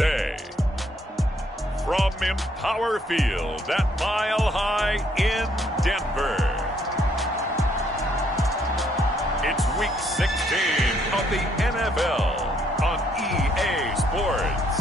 Tuesday. From Empower Field at Mile High in Denver. It's Week 16 of the NFL on EA Sports.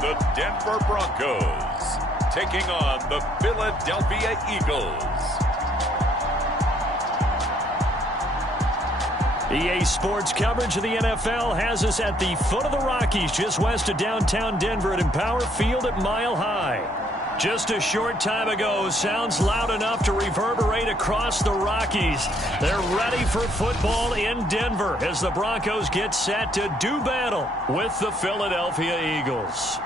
The Denver Broncos taking on the Philadelphia Eagles. EA Sports coverage of the NFL has us at the foot of the Rockies, just west of downtown Denver at Empower Field at Mile High. Just a short time ago, sounds loud enough to reverberate across the Rockies. They're ready for football in Denver as the Broncos get set to do battle with the Philadelphia Eagles.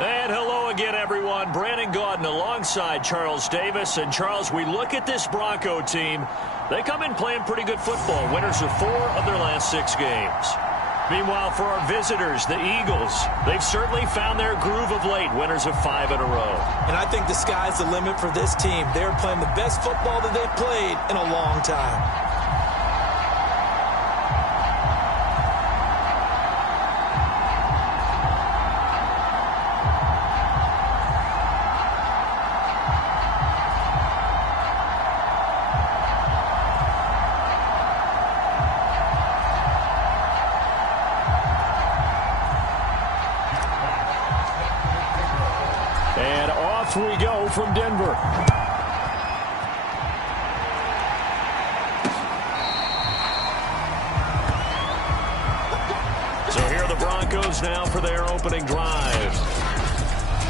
And hello again, everyone. Brandon Gaudin alongside Charles Davis. And, Charles, we look at this Bronco team. They come in playing pretty good football. Winners of 4 of their last 6 games. Meanwhile, for our visitors, the Eagles, they've certainly found their groove of late. Winners of 5 in a row. And I think the sky's the limit for this team. They're playing the best football that they've played in a long time. And off we go from Denver. So here are the Broncos now for their opening drive.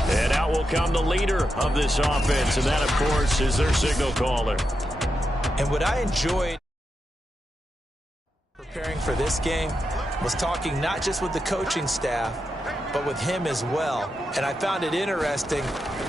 And out will come the leader of this offense, and that, of course, is their signal caller. And what I enjoyed preparing for this game was talking not just with the coaching staff, but with him as well. And I found it interesting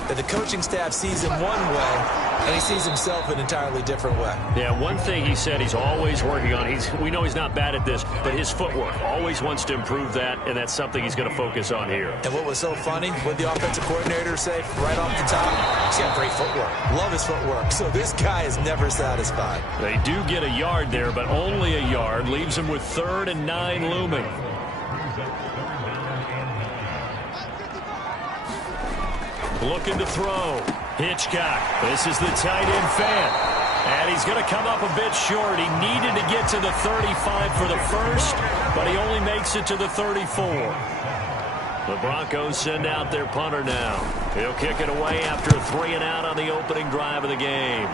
that the coaching staff sees him one way, and he sees himself an entirely different way. Yeah, one thing he said he's always working on, we know he's not bad at this, but his footwork, always wants to improve that, and that's something he's going to focus on here. And what was so funny, what the offensive coordinator say right off the top, he's got great footwork. Love his footwork. So this guy is never satisfied. They do get a yard there, but only a yard. Leaves him with 3rd and 9 looming. Looking to throw. Hitchcock. This is the tight end fan. And he's going to come up a bit short. He needed to get to the 35 for the first, but he only makes it to the 34. The Broncos send out their punter now. He'll kick it away after a 3 and out on the opening drive of the game.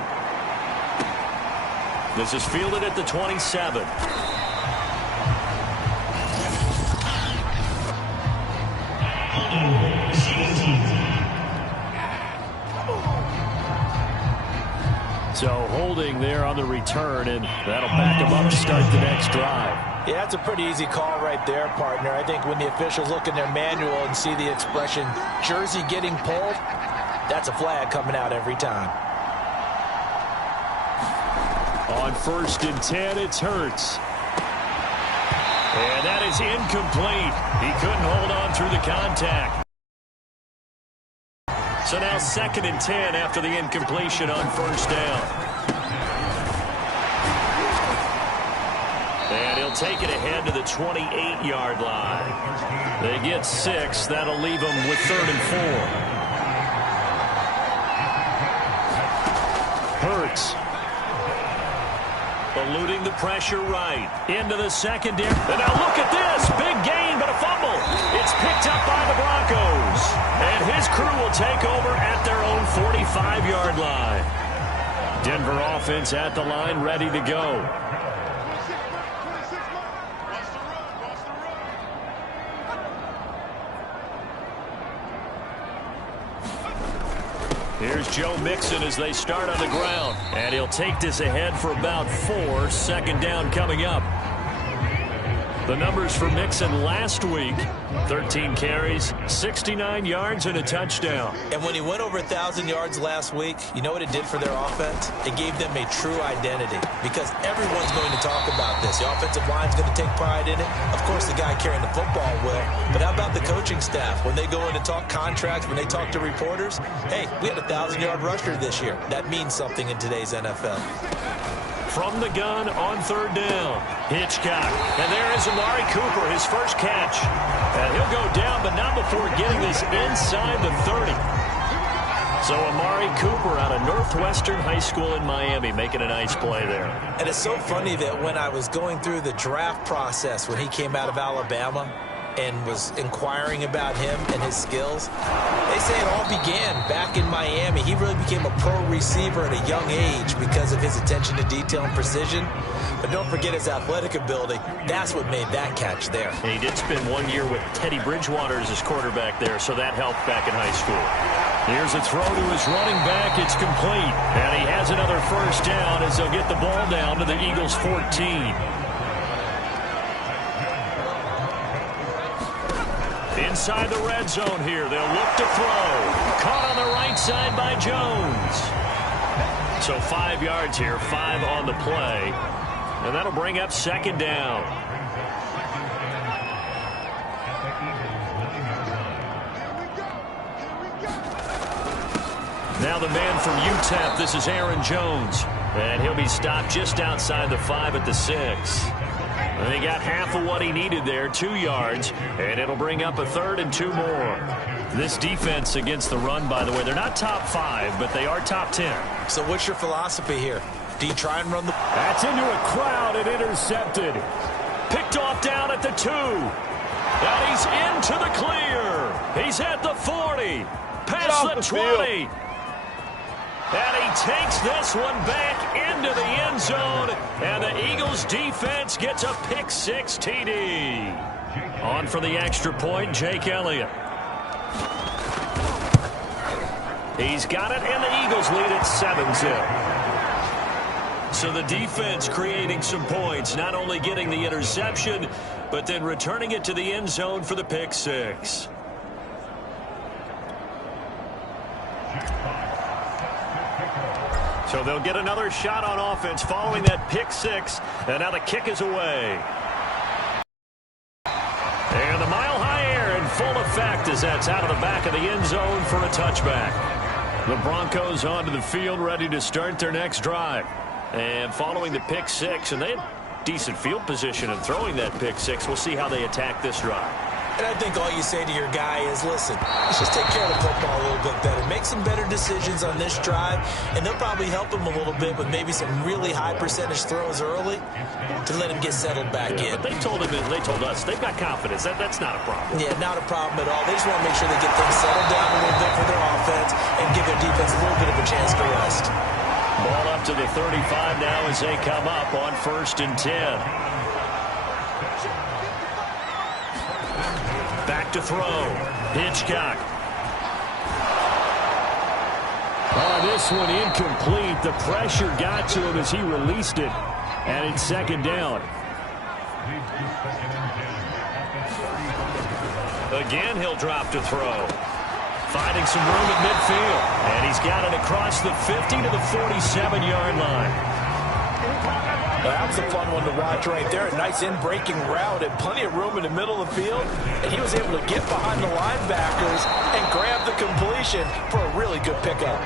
This is fielded at the 27. So holding there on the return, and that'll back him up to start the next drive. Yeah, that's a pretty easy call right there, partner. I think when the officials look in their manual and see the expression, jersey getting pulled, that's a flag coming out every time. On 1st and 10, it's Hurts. And that is incomplete. He couldn't hold on through the contact. So now 2nd and 10 after the incompletion on 1st down. And he'll take it ahead to the 28-yard line. They get 6. That'll leave them with 3rd and 4. Hurts. Eluding the pressure right. Into the secondary. And now look at this. Big gain, but a fumble. It's picked up by the Broncos. And his crew will take over at their own 45-yard line. Denver offense at the line, ready to go. Here's Joe Mixon as they start on the ground. And he'll take this ahead for about 4. 2nd down coming up. The numbers for Mixon last week: 13 carries, 69 yards, and a touchdown. And when he went over 1,000 yards last week, you know what it did for their offense? It gave them a true identity, because everyone's going to talk about this. The offensive line's going to take pride in it. Of course, the guy carrying the football will. But how about the coaching staff? When they go in to talk contracts, when they talk to reporters, hey, we had a 1,000-yard rusher this year. That means something in today's NFL. From the gun on third down, Hitchcock. And there is Amari Cooper, his first catch. And he'll go down, but not before getting this inside the 30. So Amari Cooper out of Northwestern High School in Miami making a nice play there. And it's so funny that when I was going through the draft process when he came out of Alabama and was inquiring about him and his skills, they say it all began back in Miami. He really became a pro receiver at a young age because of his attention to detail and precision. But don't forget his athletic ability. That's what made that catch there. And he did spend 1 year with Teddy Bridgewater as his quarterback there, so that helped back in high school. Here's a throw to his running back. It's complete. And he has another first down as they'll get the ball down to the Eagles' 14. Inside the red zone here. They'll look to throw. Caught on the right side by Jones. So 5 yards here, 5 on the play. And that'll bring up second down. Now the man from UTEP, this is Aaron Jones. And he'll be stopped just outside the 5 at the 6. And he got half of what he needed there, 2 yards, and it'll bring up a 3rd and 2 more. This defense against the run, by the way, they're not top 5, but they are top 10. So what's your philosophy here? Do you try and run the... That's into a crowd and intercepted. Picked off down at the 2. And he's into the clear. He's at the 40. Past the 20. And he takes this one back into the end zone. And the Eagles defense gets a pick-6 TD. On for the extra point, Jake Elliott. He's got it, and the Eagles lead at 7-zip. So the defense creating some points, not only getting the interception, but then returning it to the end zone for the pick-6. So they'll get another shot on offense following that pick-6, and now the kick is away. And the mile-high air in full effect as that's out of the back of the end zone for a touchback. The Broncos onto the field ready to start their next drive. And following the pick-6, and they had decent field position in throwing that pick-6. We'll see how they attack this drive. And I think all you say to your guy is, listen, let's just take care of the football a little bit better. Make some better decisions on this drive, and they'll probably help him a little bit with maybe some really high percentage throws early to let him get settled back in. But they told us they've got confidence. That's not a problem. Yeah, not a problem at all. They just want to make sure they get things settled down a little bit for their offense and give their defense a little bit of a chance to rest. Ball up to the 35 now as they come up on 1st and 10. Back to throw. Hitchcock. This one incomplete. The pressure got to him as he released it. And it's 2nd down. Again, he'll drop to throw. Finding some room at midfield. And he's got it across the 50 to the 47-yard line. That was a fun one to watch right there. A nice in-breaking route and plenty of room in the middle of the field. And he was able to get behind the linebackers and grab the completion for a really good pickup.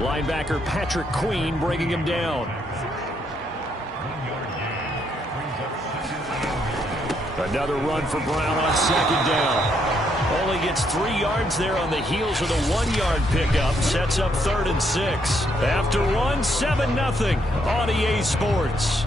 Linebacker Patrick Queen bringing him down. Another run for Brown on 2nd down. Only gets 3 yards there on the heels of the 1-yard pickup. Sets up 3rd and 6. After one, 7-0 on EA Sports.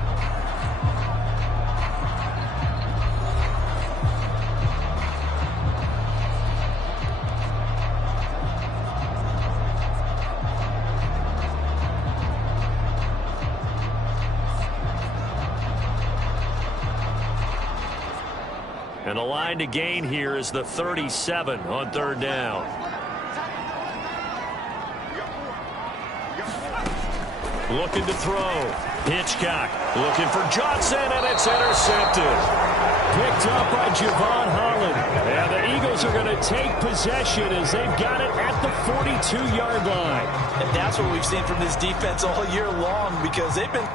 And the line to gain here is the 37 on 3rd down. Looking to throw. Hitchcock looking for Johnson, and it's intercepted. Picked up by Javon Holland. And the Eagles are going to take possession as they've got it at the 42-yard line. And that's what we've seen from this defense all year long, because they've been...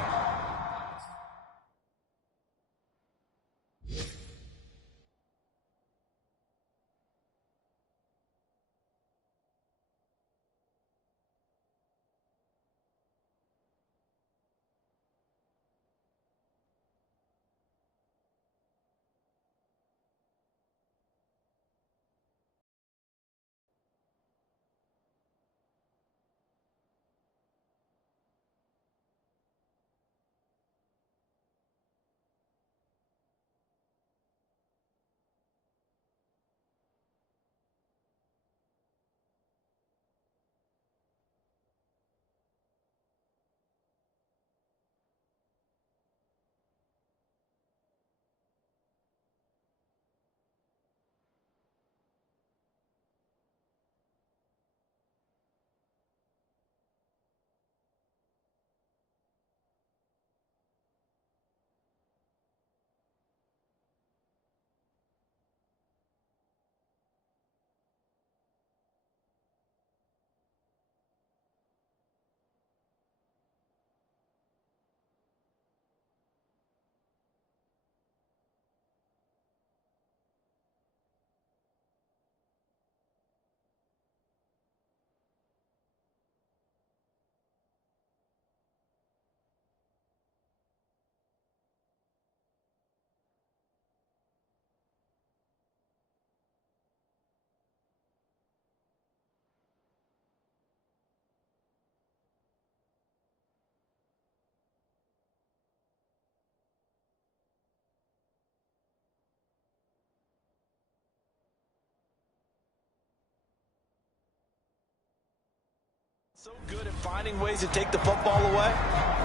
so good at finding ways to take the football away,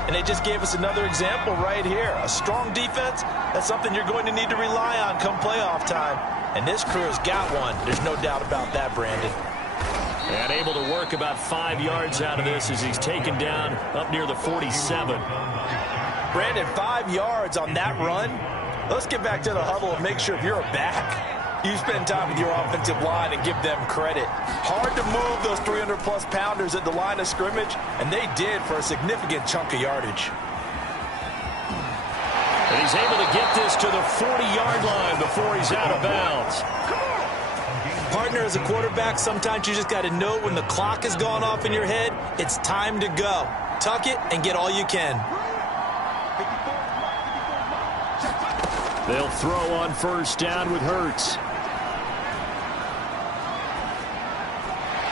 and they just gave us another example right here. A strong defense, that's something you're going to need to rely on come playoff time, and this crew has got one. There's no doubt about that, Brandon. And able to work about 5 yards out of this as he's taken down up near the 47. Brandon, 5 yards on that run. Let's get back to the huddle and make sure if you're a back, you spend time with your offensive line and give them credit. Hard to move those 300-plus pounders at the line of scrimmage, and they did for a significant chunk of yardage. And he's able to get this to the 40-yard line before he's out of bounds. Partner, as a quarterback, sometimes you just got to know when the clock has gone off in your head, it's time to go. Tuck it and get all you can. They'll throw on first down with Hurts.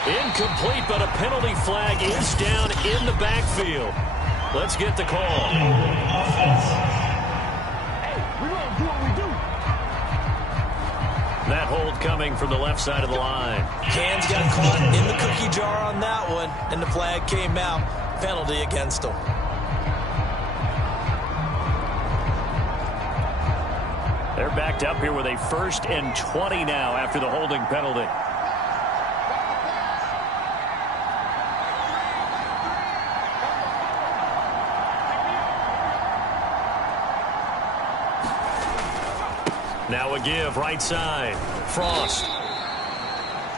Incomplete, but a penalty flag is down in the backfield. Let's get the call. Hey, we're going to do what we do. That hold coming from the left side of the line. Hands got caught in the cookie jar on that one, and the flag came out. Penalty against them. They're backed up here with a 1st and 20 now after the holding penalty. Now a give, right side. Frost.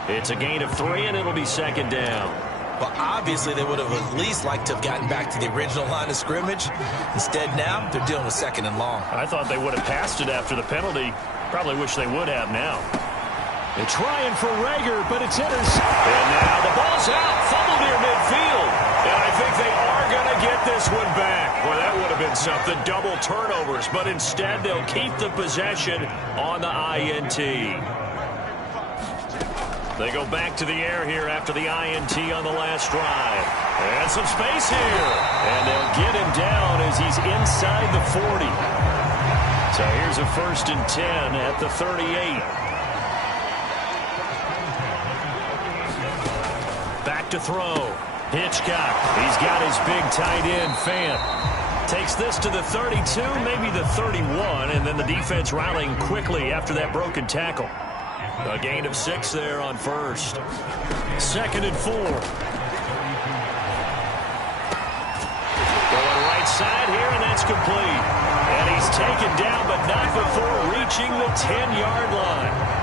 It's a gain of 3, and it'll be 2nd down. Well, obviously, they would have at least liked to have gotten back to the original line of scrimmage. Instead, now, they're dealing with 2nd and long. I thought they would have passed it after the penalty. Probably wish they would have now. They're trying for Rager, but it's intercepted. And now the ball's out. Fumble near midfield. And I think they are going to get this one back. Well, that would have been something. Double turnovers. But instead, they'll keep the possession on the INT. They go back to the air here after the INT on the last drive. And some space here. And they'll get him down as he's inside the 40. So here's a 1st and 10 at the 38. Back to throw. Hitchcock. He's got his big tight end, Fant. Takes this to the 32, maybe the 31, and then the defense rallying quickly after that broken tackle. A gain of 6 there on 1st. 2nd and 4. Going right side here. complete. And he's taken down, but not before reaching the 10-yard line.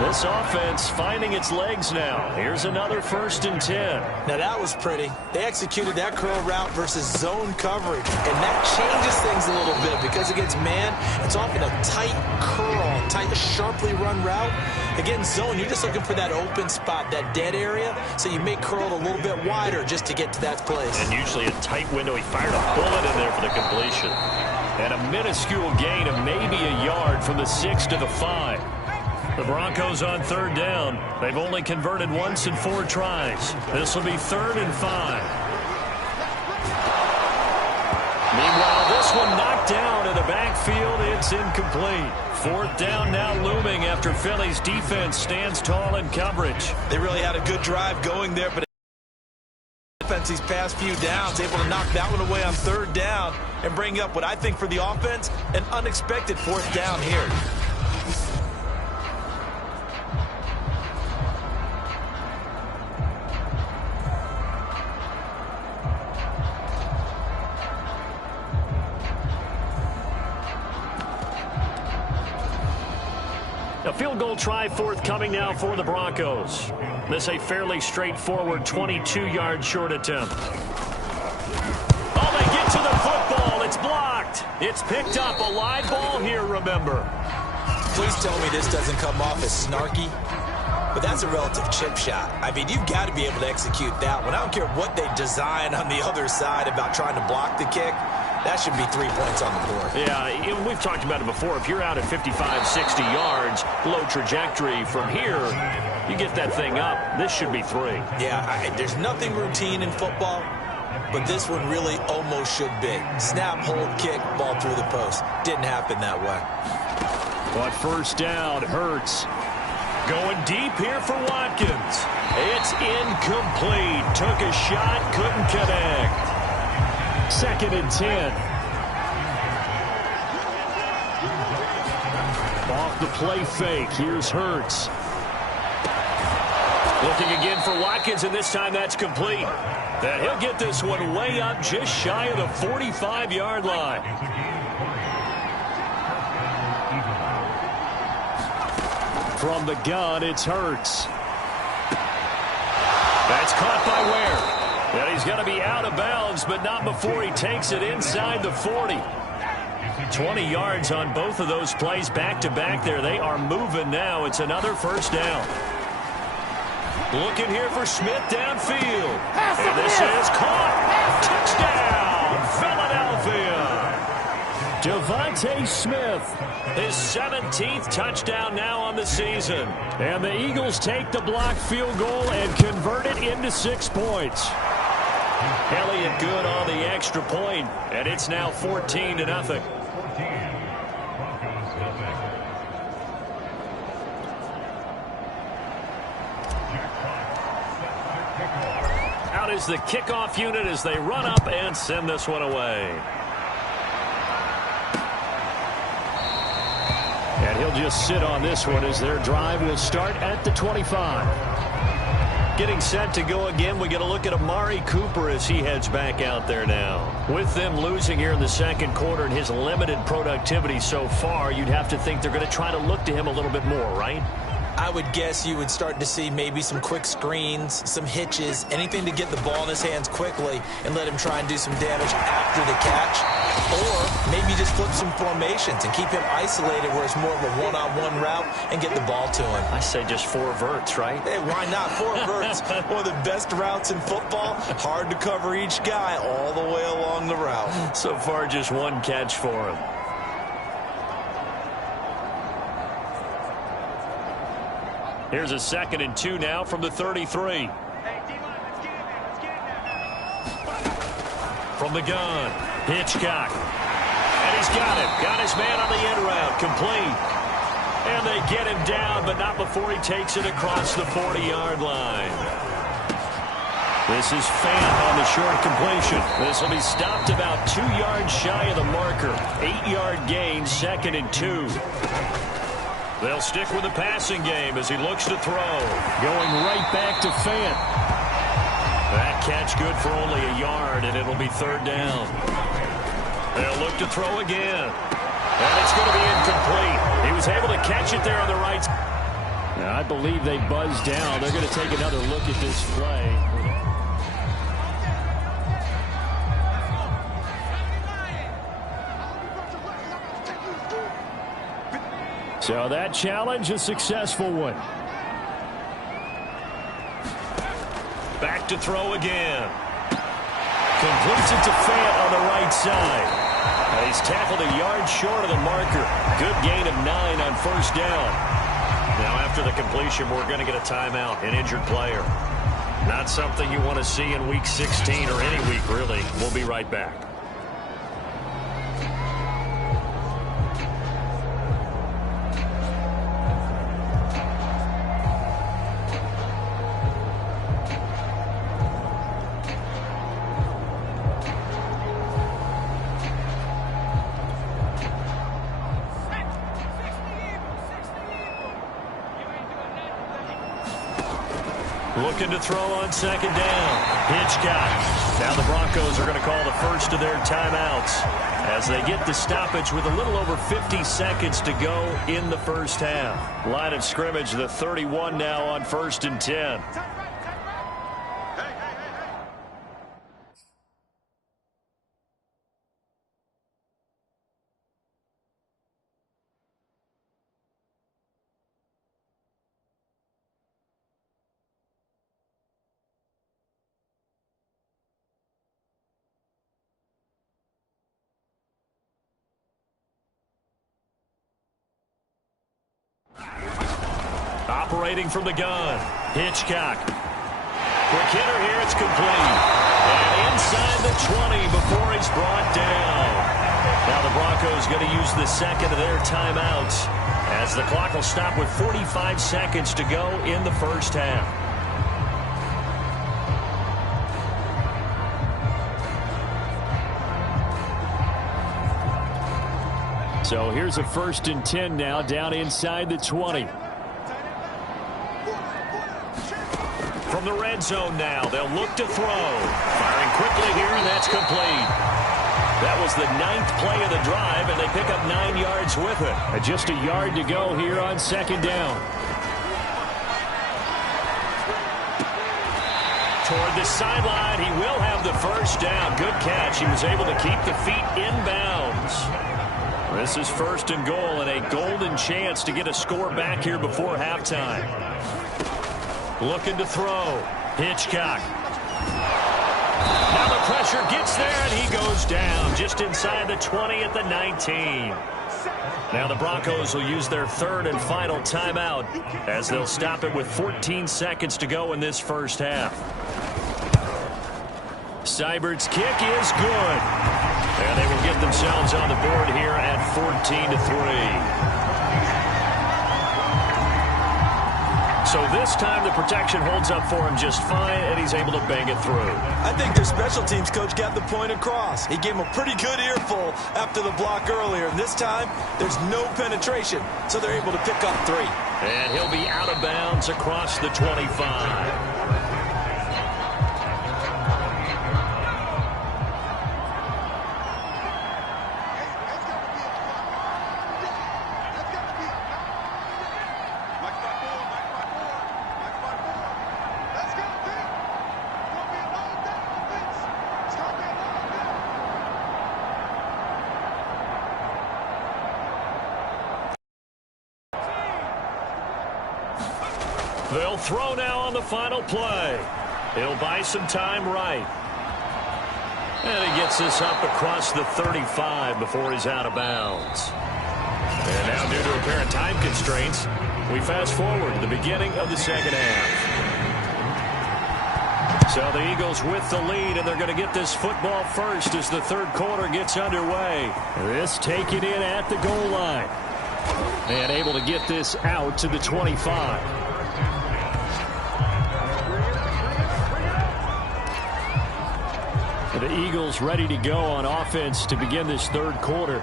This offense finding its legs now. Here's another 1st and 10. Now that was pretty. They executed that curl route versus zone coverage, and that changes things a little bit because against man, it's often a tight curl, tight, sharply run route. Against zone, you're just looking for that open spot, that dead area, so you may curl it a little bit wider just to get to that place. And usually a tight window. He fired a bullet in there for the completion. And a minuscule gain of maybe a yard from the 6 to the 5. The Broncos on 3rd down. They've only converted once in 4 tries. This will be 3rd and 5. Meanwhile, this one knocked down in the backfield. It's incomplete. 4th down now looming after Philly's defense stands tall in coverage. They really had a good drive going there, but defense these past few downs able to knock that one away on 3rd down and bring up what I think for the offense, an unexpected 4th down here. A field goal try forthcoming now for the Broncos. This a fairly straightforward 22-yard short attempt. Oh, they get to the football. It's blocked. It's picked up. A live ball here, remember. Please tell me this doesn't come off as snarky, but that's a relative chip shot. I mean, you've got to be able to execute that one. I don't care what they design on the other side about trying to block the kick. That should be 3 points on the board. Yeah, we've talked about it before. If you're out at 55, 60 yards, low trajectory from here, you get that thing up. This should be 3. Yeah, there's nothing routine in football, but this one really almost should be. Snap, hold, kick, ball through the post. Didn't happen that way. But 1st down, Hurts. Going deep here for Watkins. It's incomplete. Took a shot, couldn't connect. 2nd and 10. Off the play fake. Here's Hurts. Looking again for Watkins, and this time that's complete. And he'll get this one way up just shy of the 45-yard line. From the gun, it's Hurts. That's caught by Ware. And he's going to be out of bounds, but not before he takes it inside the 40. 20 yards on both of those plays back-to-back there. They are moving now. It's another 1st down. Looking here for Smith downfield. And this is caught. Touchdown, Philadelphia. Devontae Smith, his 17th touchdown now on the season. And the Eagles take the blocked field goal and convert it into 6 points. Elliott good on the extra point, and it's now 14-0. Out is the kickoff unit as they run up and send this one away. And he'll just sit on this one as their drive will start at the 25. Getting set to go again, we get a look at Amari Cooper as he heads back out there now. With them losing here in the 2nd quarter and his limited productivity so far, you'd have to think they're going to try to look to him a little bit more, right? I would guess you would start to see maybe some quick screens, some hitches, anything to get the ball in his hands quickly and let him try and do some damage after the catch. Or maybe just flip some formations and keep him isolated where it's more of a one-on-one route and get the ball to him. I say just 4 verts, right? Hey, why not? 4 verts, one of the best routes in football. Hard to cover each guy all the way along the route. So far, just 1 catch for him. Here's a 2nd and 2 now from the 33. From the gun, Hitchcock. And he's got it. Got his man on the end route. Complete. And they get him down, but not before he takes it across the 40-yard line. This is Fant on the short completion. This will be stopped about 2 yards shy of the marker. 8-yard gain, 2nd and 2. They'll stick with the passing game as he looks to throw. Going right back to Fant. That catch good for only a yard, and it'll be 3rd down. They'll look to throw again. And it's going to be incomplete. He was able to catch it there on the right. Now, I believe they buzzed down. They're going to take another look at this play. So that challenge, a successful one. Back to throw again. Completes it to Fant on the right side. And he's tackled a yard short of the marker. Good gain of 9 on first down. Now after the completion, we're going to get a timeout, an injured player. Not something you want to see in week 16 or any week, really. We'll be right back. Looking to throw on second down. Hitchcock. Now the Broncos are going to call the first of their timeouts as they get the stoppage with a little over 50 seconds to go in the first half. Line of scrimmage, the 31 now on 1st and 10. Operating from the gun, Hitchcock. Quick hitter here, it's complete. And inside the 20 before he's brought down. Now the Broncos going to use the second of their timeouts as the clock will stop with 45 seconds to go in the first half. So here's a 1st and 10 now, down inside the 20. From the red zone now, they'll look to throw. Firing quickly here, and that's complete. That was the 9th play of the drive, and they pick up 9 yards with it. Just a yard to go here on second down. Toward the sideline, he will have the first down. Good catch. He was able to keep the feet inbounds. This is 1st and goal, and a golden chance to get a score back here before halftime. Looking to throw. Hitchcock. Now the pressure gets there, and he goes down just inside the 20 at the 19. Now the Broncos will use their 3rd and final timeout as they'll stop it with 14 seconds to go in this first half. Seibert's kick is good. And they will get themselves on the board here at 14-3. So this time the protection holds up for him just fine, and he's able to bang it through. I think their special teams coach got the point across. He gave him a pretty good earful after the block earlier. And this time, there's no penetration, so they're able to pick up 3. And he'll be out of bounds across the 25. They'll throw now on the final play. He'll buy some time right. And he gets this up across the 35 before he's out of bounds. And now, due to apparent time constraints, we fast forward to the beginning of the second half. So the Eagles with the lead, and they're going to get this football first as the 3rd quarter gets underway. This taken in at the goal line. And able to get this out to the 25. The Eagles ready to go on offense to begin this 3rd quarter.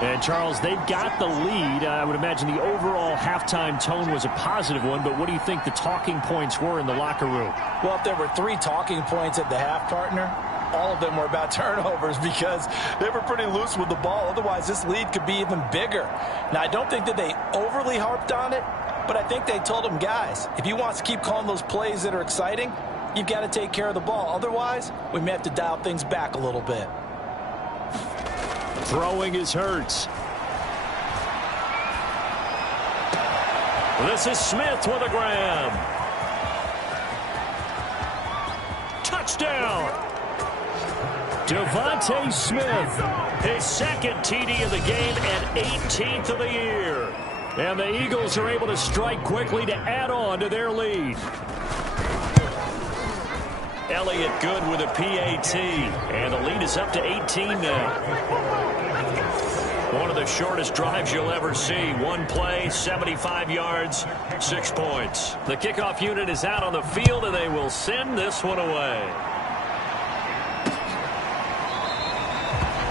And, Charles, they've got the lead. I would imagine the overall halftime tone was a positive one, but what do you think the talking points were in the locker room? Well, if there were 3 talking points at the half, partner, all of them were about turnovers because they were pretty loose with the ball. Otherwise, this lead could be even bigger. Now, I don't think that they overly harped on it, but I think they told them, guys, if you want to keep calling those plays that are exciting, you've got to take care of the ball. Otherwise, we may have to dial things back a little bit. Throwing is Hurts. This is Smith with a grab. Touchdown. Devontae Smith, his second TD of the game and 18th of the year. And the Eagles are able to strike quickly to add on to their lead. Elliott good with a PAT, and the lead is up to 18 now. One of the shortest drives you'll ever see. One play, 75 yards, 6 points. The kickoff unit is out on the field, and they will send this one away.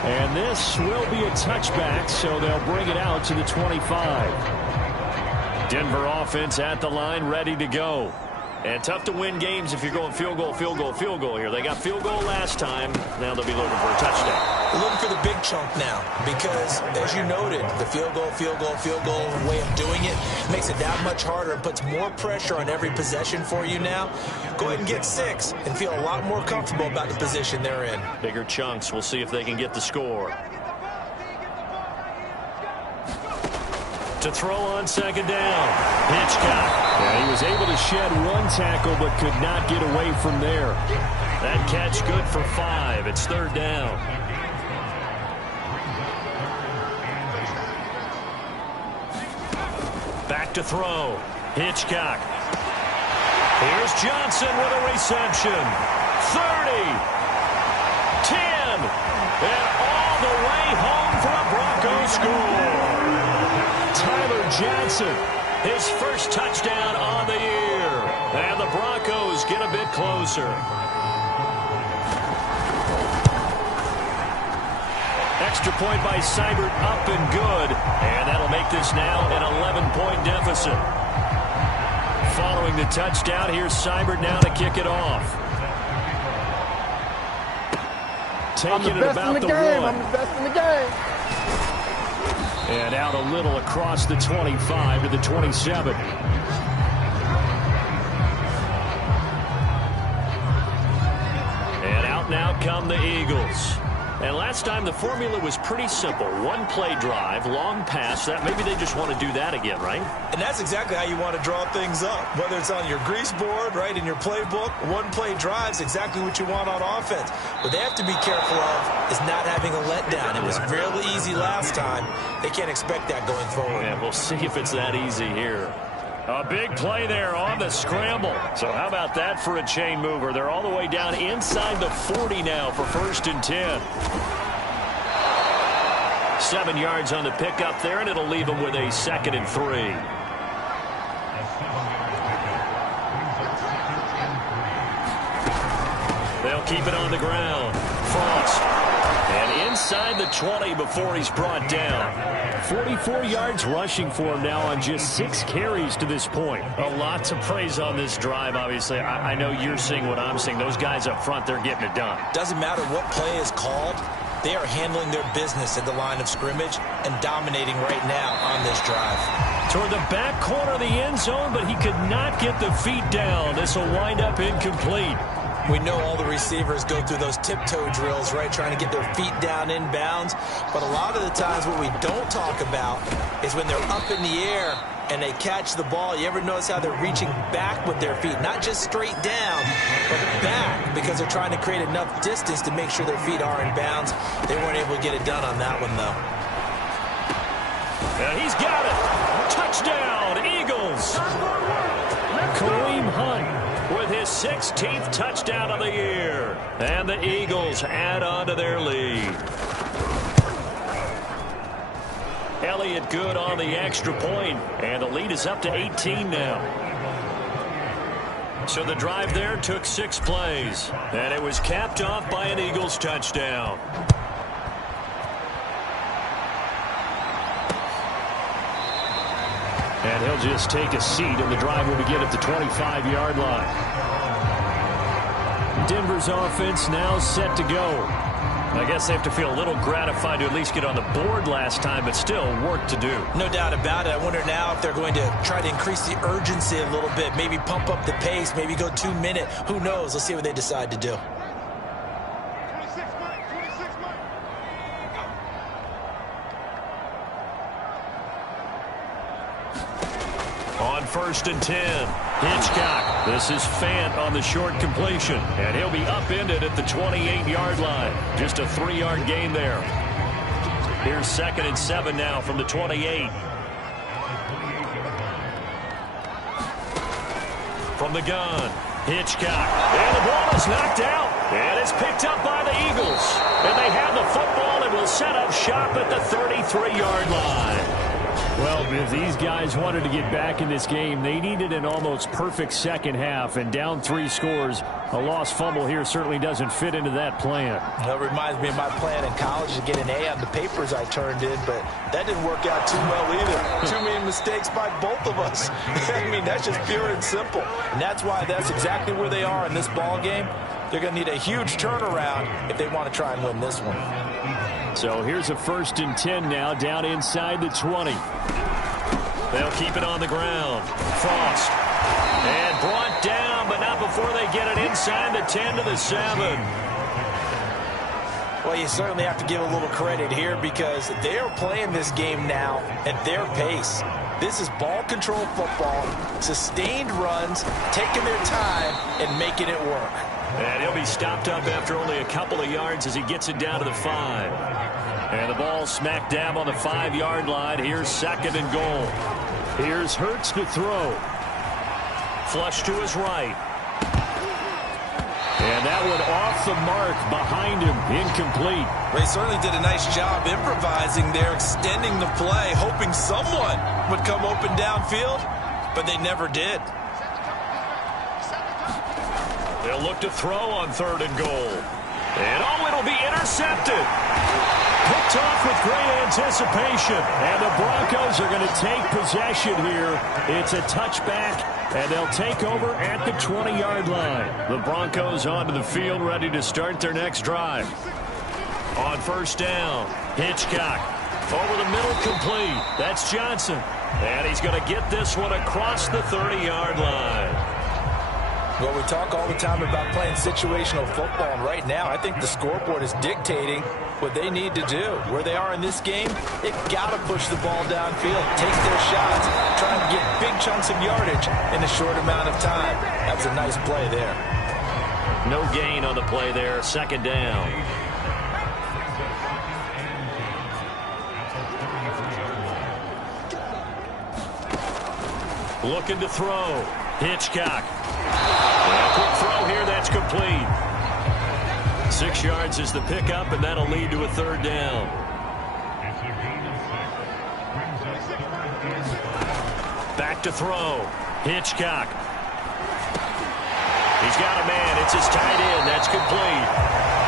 And this will be a touchback, so they'll bring it out to the 25. Denver offense at the line, ready to go. And tough to win games if you're going field goal, field goal, field goal here. They got field goal last time. Now they'll be looking for a touchdown. They're looking for the big chunk now because, as you noted, the field goal way of doing it makes it that much harder and puts more pressure on every possession for you now. Go ahead and get 6 and feel a lot more comfortable about the position they're in. Bigger chunks. We'll see if they can get the score. To throw on second down. Hitchcock. Yeah, he was able to shed one tackle but could not get away from there. That catch good for 5. It's third down. Back to throw. Hitchcock. Here's Johnson with a reception. 30. 10. And all the way home for a Broncos score. Tyler Johnson, his first touchdown on the year. And the Broncos get a bit closer. Extra point by Seibert, up and good. And that'll make this now an 11-point deficit. Following the touchdown, here's Seibert now to kick it off. Taking it about the 1. I'm the best in the game. And out a little across the 25 to the 27. And out now come the Eagles. And last time the formula was pretty simple. One play drive, long pass. That maybe they just want to do that again, right? And that's exactly how you want to draw things up. Whether it's on your grease board, right, in your playbook, one play drive's exactly what you want on offense. What they have to be careful of is not having a letdown. It was really easy last time. They can't expect that going forward. And we'll see if it's that easy here. A big play there on the scramble. So how about that for a chain mover? They're all the way down inside the 40 now for 1st and 10. 7 yards on the pickup there, and it'll leave them with a 2nd and 3. They'll keep it on the ground. Frost. And inside the 20 before he's brought down. 44 yards rushing for him now on just 6 carries to this point. A lot to praise on this drive, obviously. I know you're seeing what I'm seeing. Those guys up front, they're getting it done. Doesn't matter what play is called. They are handling their business at the line of scrimmage and dominating right now on this drive. Toward the back corner of the end zone, but he could not get the feet down. This will wind up incomplete. We know all the receivers go through those tiptoe drills, right, trying to get their feet down inbounds. But a lot of the times what we don't talk about is when they're up in the air and they catch the ball. You ever notice how they're reaching back with their feet? Not just straight down, but back, because they're trying to create enough distance to make sure their feet are in bounds. They weren't able to get it done on that one, though. And he's got it. Touchdown, Eagles. Kareem Hunt with his 16th touchdown of the year. And the Eagles add on to their lead. Elliott good on the extra point, and the lead is up to 18 now. So the drive there took 6 plays, and it was capped off by an Eagles touchdown. And he'll just take a seat, and the drive will begin at the 25-yard line. Denver's offense now set to go. I guess they have to feel a little gratified to at least get on the board last time, but still work to do. No doubt about it. I wonder now if they're going to try to increase the urgency a little bit, maybe pump up the pace, maybe go 2 minute. Who knows? Let's see what they decide to do. On 1st and 10, Hitchcock. This is Fant on the short completion, and he'll be upended at the 28-yard line. Just a 3-yard gain there. Here's 2nd and 7 now from the 28. From the gun, Hitchcock. And the ball is knocked out, and it's picked up by the Eagles. And they have the football and will set up shop at the 33-yard line. Well, if these guys wanted to get back in this game, they needed an almost perfect second half, and down 3 scores. A lost fumble here certainly doesn't fit into that plan. That reminds me of my plan in college to get an A on the papers I turned in, but that didn't work out too well either. Too many mistakes by both of us. I mean, that's just pure and simple. And that's why that's exactly where they are in this ball game. They're going to need a huge turnaround if they want to try and win this one. So here's a 1st and 10 now, down inside the 20. They'll keep it on the ground. Frost. And brought down, but not before they get it inside the 10 to the 7. Well, you certainly have to give a little credit here because they are playing this game now at their pace. This is ball control football, sustained runs, taking their time and making it work. And he'll be stopped up after only a couple of yards as he gets it down to the 5. And the ball smack dab on the 5-yard line. Here's 2nd and goal. Here's Hurts to throw. Flush to his right. And that one off the mark behind him. Incomplete. They certainly did a nice job improvising there, extending the play, hoping someone would come open downfield, but they never did. They'll look to throw on 3rd and goal. And it'll be intercepted. Picked off with great anticipation. And the Broncos are going to take possession here. It's a touchback, and they'll take over at the 20-yard line. The Broncos onto the field, ready to start their next drive. On 1st down, Hitchcock. Over the middle, complete. That's Johnson. And he's going to get this one across the 30-yard line. Well, we talk all the time about playing situational football, and right now I think the scoreboard is dictating what they need to do. Where they are in this game, they've got to push the ball downfield, take their shots, trying to get big chunks of yardage in a short amount of time. That was a nice play there. No gain on the play there, 2nd down. Looking to throw. Hitchcock. A quick throw here, that's complete. 6 yards is the pickup, and that'll lead to a 3rd down. Back to throw. Hitchcock. He's got a man. It's his tight end. That's complete.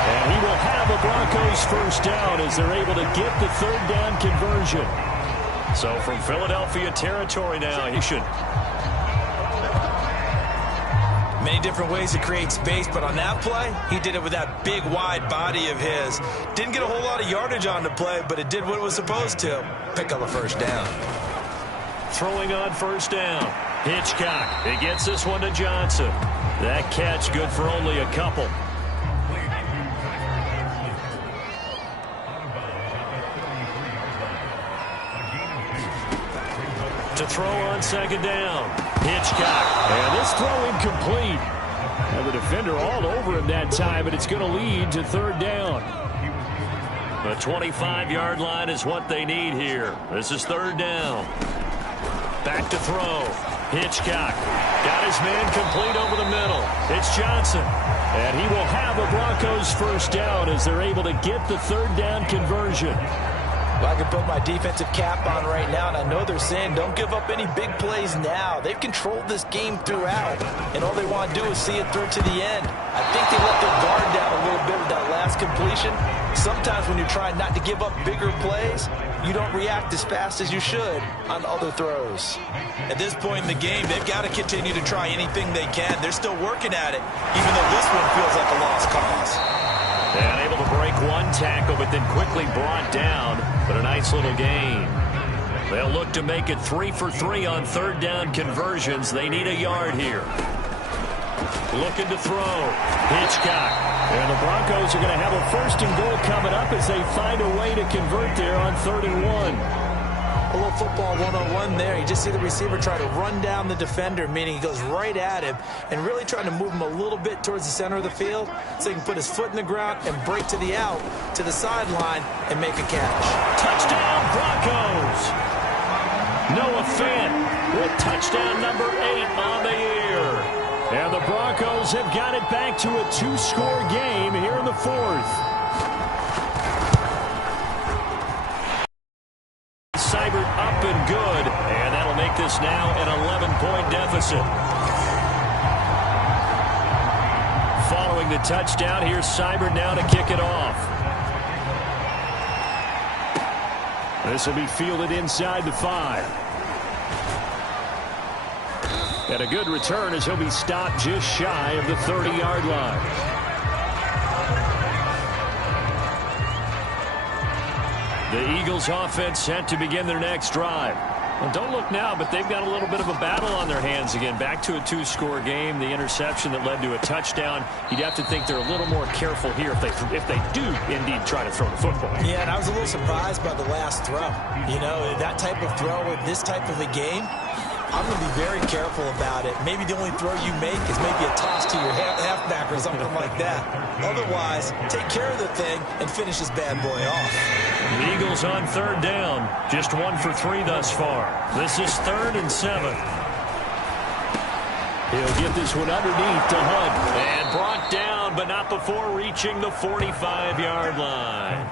And he will have a Broncos 1st down as they're able to get the 3rd down conversion. So from Philadelphia territory now, he should. Many different ways to create space, but on that play, he did it with that big, wide body of his. Didn't get a whole lot of yardage on the play, but it did what it was supposed to. Pick up a 1st down. Throwing on 1st down. Hitchcock. He gets this one to Johnson. That catch good for only a couple. To throw on 2nd down. Hitchcock. And this throw incomplete. Now the defender all over him that time, but it's going to lead to 3rd down. The 25-yard line is what they need here. This is 3rd down. Back to throw. Hitchcock. Got his man complete over the middle. It's Johnson. And he will have a Broncos 1st down as they're able to get the 3rd down conversion. Well, I can put my defensive cap on right now, and I know they're saying don't give up any big plays now. They've controlled this game throughout, and all they want to do is see it through to the end. I think they let their guard down a little bit with that last completion. Sometimes when you're trying not to give up bigger plays, you don't react as fast as you should on other throws. At this point in the game, they've got to continue to try anything they can. They're still working at it, even though this one feels like a lost cause. And able to break one tackle, but then quickly brought down. But a nice little gain. They'll look to make it 3 for 3 on third down conversions. They need a yard here. Looking to throw. Hitchcock. And the Broncos are going to have a 1st and goal coming up as they find a way to convert there on 3rd and 1. A little football 101 there. You just see the receiver try to run down the defender, meaning he goes right at him and really trying to move him a little bit towards the center of the field so he can put his foot in the ground and break to the out, to the sideline, and make a catch. Touchdown, Broncos! Noah Fant with touchdown number 8 on the year. And the Broncos have got it back to a 2-score game here in the 4th. Seibert up and good, and that'll make this now an 11-point deficit. Following the touchdown, here's Seibert now to kick it off. This will be fielded inside the 5. And a good return as he'll be stopped just shy of the 30-yard line. The Eagles offense set to begin their next drive. Well, don't look now, but they've got a little bit of a battle on their hands again. Back to a 2-score game. The interception that led to a touchdown. You'd have to think they're a little more careful here if they do indeed try to throw the football. Yeah, and I was a little surprised by the last throw. You know, that type of throw with this type of a game, I'm going to be very careful about it. Maybe the only throw you make is maybe a toss to your halfback or something like that. Otherwise, take care of the thing and finish this bad boy off. The Eagles on 3rd down. Just 1 for 3 thus far. This is 3rd and 7. He'll get this one underneath to Hunt. And brought down, but not before reaching the 45-yard line.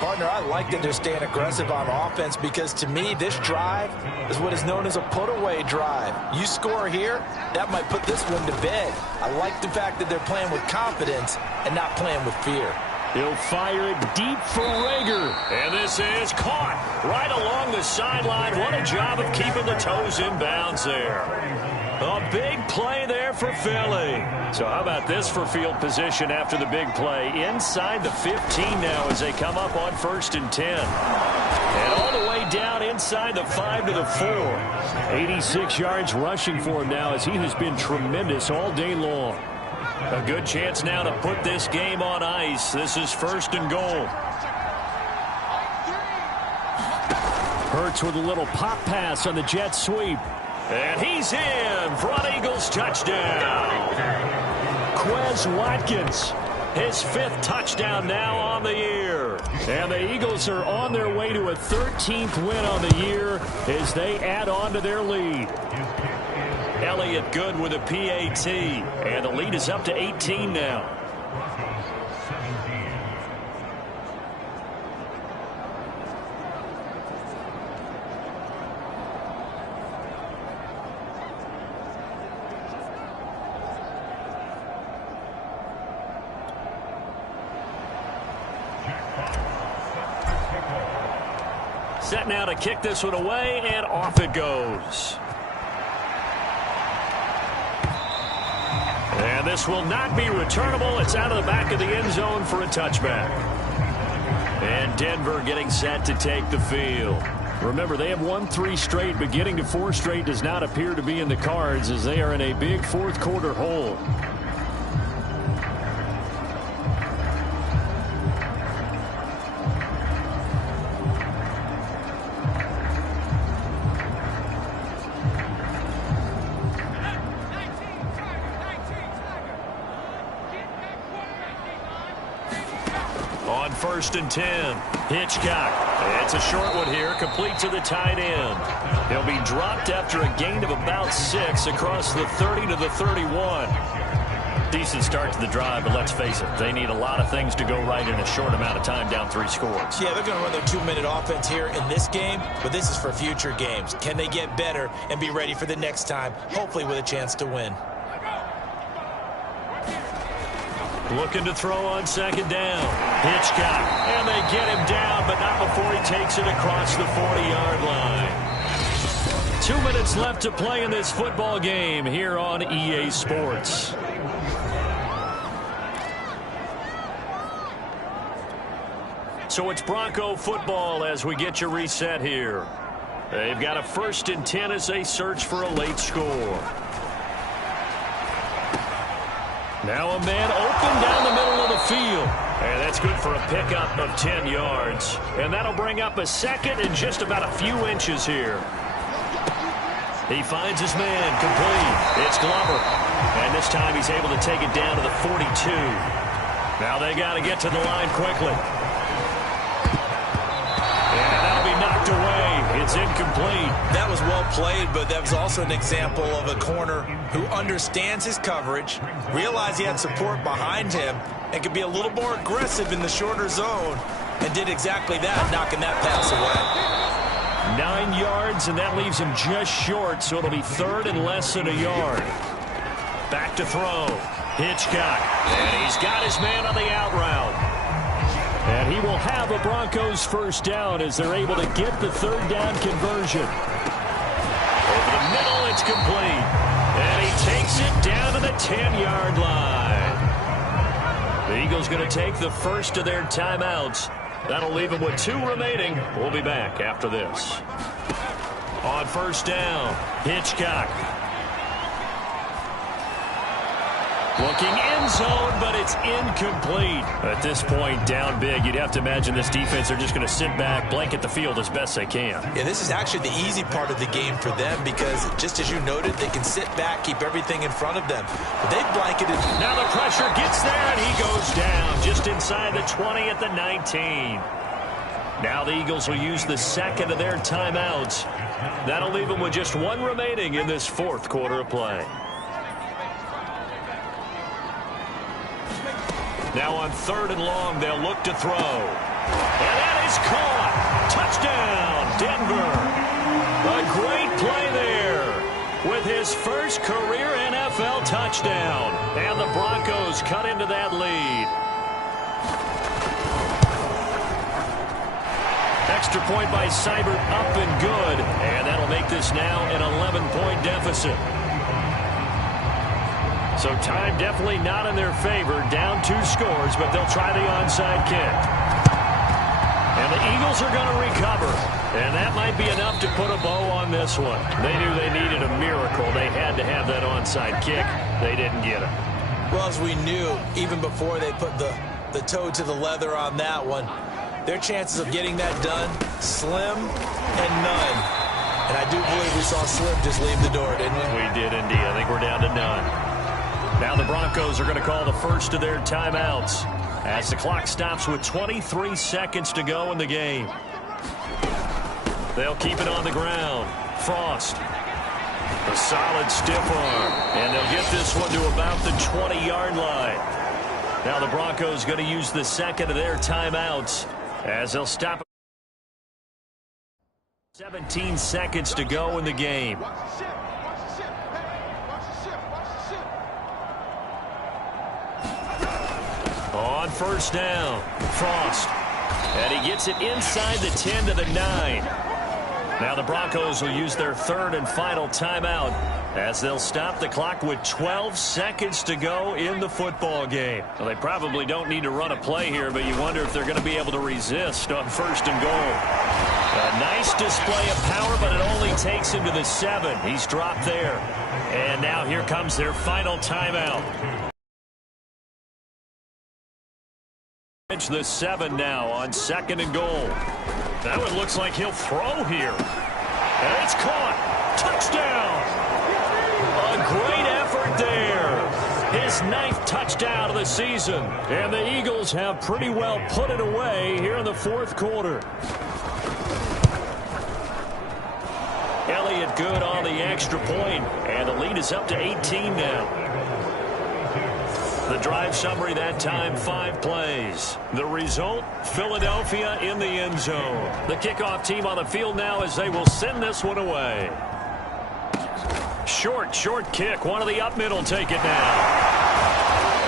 Partner, I like that they're staying aggressive on offense because, to me, this drive is what is known as a put-away drive. You score here, that might put this one to bed. I like the fact that they're playing with confidence and not playing with fear. He'll fire it deep for Rager. And this is caught right along the sideline. What a job of keeping the toes in bounds there. A big play there for Philly. So how about this for field position after the big play? Inside the 15 now as they come up on 1st and 10. And all the way down inside the 5 to the 4. 86 yards rushing for him now as he has been tremendous all day long. A good chance now to put this game on ice. This is 1st and goal. Hurts with a little pop pass on the jet sweep. And he's in for an Eagles touchdown. Quez Watkins, his 5th touchdown now on the year. And the Eagles are on their way to a 13th win on the year as they add on to their lead. Elliott good with a PAT, and the lead is up to 18 now. Set now to kick this one away, and off it goes. And this will not be returnable. It's out of the back of the end zone for a touchback. And Denver getting set to take the field. Remember, they have won 3 straight, but getting to 4 straight does not appear to be in the cards as they are in a big 4th quarter hole. On 1st and 10, Hitchcock. It's a short one here, complete to the tight end. He'll be dropped after a gain of about 6 across the 30 to the 31. Decent start to the drive, but let's face it, they need a lot of things to go right in a short amount of time, down 3 scores. Yeah, they're going to run their 2-minute offense here in this game, but this is for future games. Can they get better and be ready for the next time, hopefully with a chance to win? Looking to throw on second down. Hitchcock, and they get him down, but not before he takes it across the 40-yard line. 2 minutes left to play in this football game here on EA Sports. So it's Bronco football as we get you reset here. They've got a 1st and 10 as they search for a late score. Now a man open down the middle of the field. And that's good for a pickup of 10 yards. And that'll bring up a 2nd and just about a few inches here. He finds his man complete. It's Glover. And this time he's able to take it down to the 42. Now they got to get to the line quickly. And that'll be knocked away. It's incomplete. That was well played, but that was also an example of a corner who understands his coverage, realized he had support behind him, and could be a little more aggressive in the shorter zone, and did exactly that, knocking that pass away. 9 yards, and that leaves him just short, so it'll be 3rd and less than a yard. Back to throw. Hitchcock, and he's got his man on the out route. And he will have a Broncos 1st down as they're able to get the 3rd down conversion. Over the middle, it's complete. And he takes it down to the 10-yard line. The Eagles going to take the first of their timeouts. That'll leave them with 2 remaining. We'll be back after this. On 1st down, Hitchcock. Looking end zone, but it's incomplete. At this point, down big, you'd have to imagine this defense are just going to sit back, blanket the field as best they can. Yeah, this is actually the easy part of the game for them because, just as you noted, they can sit back, keep everything in front of them. But they've blanketed. Now the pressure gets there, and he goes down just inside the 20 at the 19. Now the Eagles will use the 2nd of their timeouts. That'll leave them with just 1 remaining in this 4th quarter of play. Now on 3rd and long, they'll look to throw. And that is caught. Touchdown, Denver. A great play there with his first career NFL touchdown. And the Broncos cut into that lead. Extra point by Seibert, up and good. And that'll make this now an 11-point deficit. So time definitely not in their favor. Down 2 scores, but they'll try the onside kick. And the Eagles are going to recover. And that might be enough to put a bow on this one. They knew they needed a miracle. They had to have that onside kick. They didn't get it. Well, as we knew, even before they put the toe to the leather on that one, their chances of getting that done, slim and none. And I do believe we saw Slim just leave the door, didn't we? We did indeed. I think we're down to none. Now the Broncos are going to call the first of their timeouts as the clock stops with 23 seconds to go in the game. They'll keep it on the ground. Frost. A solid stiff arm. And they'll get this one to about the 20-yard line. Now the Broncos going to use the 2nd of their timeouts as they'll stop. 17 seconds to go in the game. On 1st down, Frost. And he gets it inside the 10 to the 9. Now the Broncos will use their 3rd and final timeout as they'll stop the clock with 12 seconds to go in the football game. Well, they probably don't need to run a play here, but you wonder if they're going to be able to resist on 1st and goal. A nice display of power, but it only takes him to the 7. He's dropped there. And now here comes their final timeout. The 7 now on 2nd and goal. Now it looks like he'll throw here. And it's caught. Touchdown. A great effort there. His 9th touchdown of the season. And the Eagles have pretty well put it away here in the 4th quarter. Elliott good on the extra point. And the lead is up to 18 now. The drive summary that time, 5 plays. The result, Philadelphia in the end zone. The kickoff team on the field now as they will send this one away. Short kick. One of the up middle take it now.